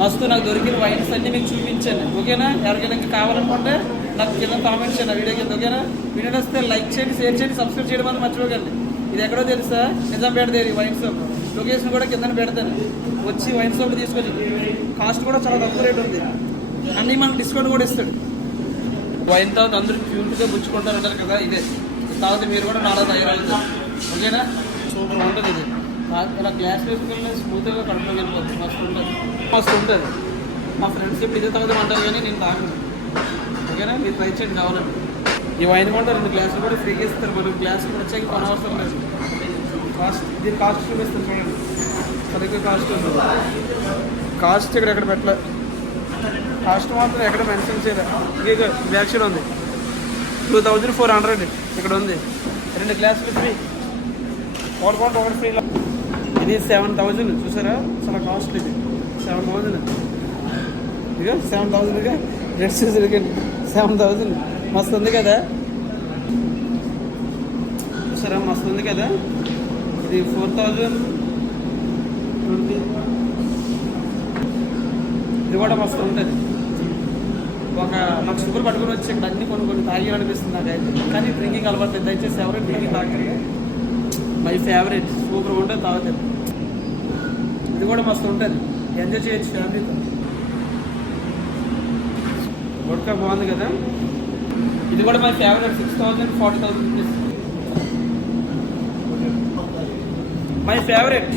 మస్తు నాకు దొరికిన వైన్స్ అన్ని మీకు చూపించాను. ఓకేనా? ఎవరికైనా ఇంకా కావాలనుకుంటే నాకు కింద కామెంట్ చేయండి. వీడియో కింద ఓకేనా? వీడియో వస్తే లైక్ చేయండి షేర్ చేయండి సబ్స్క్రైబ్ చేయడం అని మర్చిపోకండి. ఇది ఎక్కడో తెలుసా నిజాంపేట దేరి వైన్ షాప్. లొకేషన్ కూడా కింద పెడతాను. వచ్చి వైన్ షాప్ తీసుకొచ్చి కాస్ట్ కూడా చాలా తక్కువ రేట్ ఉంది. అన్నీ మనకు డిస్కౌంట్ కూడా ఇస్తాడు. వైన్ తర్వాత అందరూ క్యూట్గా పుచ్చుకుంటారు అంటారు కదా ఇదే. ఇది మీరు కూడా నాలుగు తయారవుతారు ఓకేనా? సూపర్ ఉంటుంది ఇది. ఇలా గ్లాస్ వేసుకుని స్మూత్గా కడుపులోకి వెళ్ళిపోతుంది మస్తు ఉంటుంది. మస్తు ఉంటుంది. మా ఫ్రెండ్స్ ఇప్పుడు ఇదే తాగుదామంటారు కానీ నేను తాగను ఓకేనా? మీరు ట్రై చేయండి కావాలండి ఈ వైన్ కూడా రెండు గ్లాసులు కూడా ఫ్రీగా ఇస్తారు. మరి గ్లాసులు వచ్చాక కొనవసరం లేదు. కాస్ట్ దీని కాస్ట్ చూపిస్తాను చూడండి. సరిగ్గా కాస్ట్ ఉంటుంది కాస్ట్ ఇక్కడ ఎక్కడ పెట్టలే. కాస్ట్ మాత్రం ఎక్కడ మెన్షన్ చేయలేదు ఇక బ్యాక్ ఉంది. టూ థౌజండ్ ఫోర్ హండ్రెడ్ ఇక్కడ ఉంది. రెండు గ్లాసులు ఫ్రీ ఒకటి కొంటే ఒకటి ఫ్రీ ఇది సెవెన్ థౌజండ్ చూసారా? చాలా కాస్ట్లీ ఇది. సెవెన్ థౌజండ్ ఇక సెవెన్ థౌజండ్గా డ్రెస్ సెవెన్ థౌజండ్ మస్తు ఉంది కదా చూసారా మస్తు ఉంది కదా ఇది ఫోర్ థౌజండ్ ట్వంటీ ఇది కూడా మస్తు ఉంటుంది ఒక నాకు షుగర్ పట్టుకుని వచ్చి ఇక్కడ అన్ని కొన్ని కొన్ని తాగి అనిపిస్తుంది నాకైతే. కానీ డ్రింకింగ్ అలవాటు దయచేసి ఎవరైనా డ్రింకింగ్ తాగలేదు మై ఫేవరెట్ సూపర్ ఉంటుంది తాగుతుంది ఇది కూడా మస్తు ఉంటుంది. ఎంజాయ్ చేయొచ్చు ఫ్యామిలీతో. వడ్కా బాగుంది కదా? ఇది కూడా my favourite six thousand forty thousand rupees my favourite